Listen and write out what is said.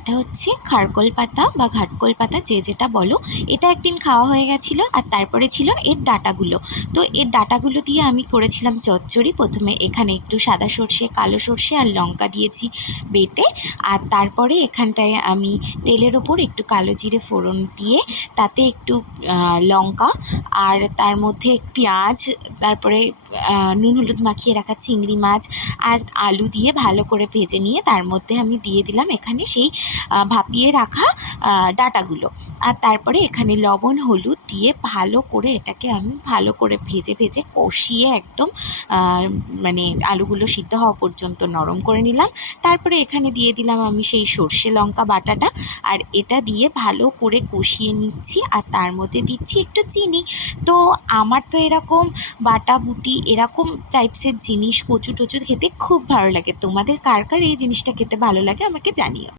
এটা হচ্ছে খারকোল পাতা বা ঘাটকোল পাতা, যে যেটা বলো। এটা একদিন খাওয়া হয়ে গেছিলো। আর তারপরে ছিল এর ডাঁটাগুলো। তো এর ডাঁটাগুলো দিয়ে আমি করেছিলাম চচ্চড়ি। প্রথমে এখানে একটু সাদা সর্ষে, কালো সর্ষে আর লঙ্কা দিয়েছি বেটে। আর তারপরে এখানটায় আমি তেলের ওপর একটু কালো জিরে ফোড়ন দিয়ে তাতে একটু লঙ্কা আর তার মধ্যে পেঁয়াজ, তারপরে নুন হলুদ মাখিয়ে রাখা চিংড়ি মাছ আর আলু দিয়ে ভালো করে ভেজে নিয়ে তার মধ্যে আমি দিয়ে দিলাম এখানে সেই ভাপিয়ে রাখা ডাঁটাগুলো। আর তারপরে এখানে লবণ হলুদ দিয়ে ভালো করে এটাকে আমি ভালো করে ভেজে ভেজে কষিয়ে একদম মানে আলুগুলো সিদ্ধ হওয়া পর্যন্ত নরম করে নিলাম। তারপরে এখানে দিয়ে দিলাম আমি সেই সর্ষে লঙ্কা বাটাটা, আর এটা দিয়ে ভালো করে কষিয়ে নিচ্ছি। আর তার মধ্যে দিচ্ছি একটু চিনি। তো আমার তো এরকম বাটা বুটি এরকম টাইপসের জিনিস কচু টচু খেতে খুব ভালো লাগে। তোমাদের কার কার এই জিনিসটা খেতে ভালো লাগে আমাকে জানিও।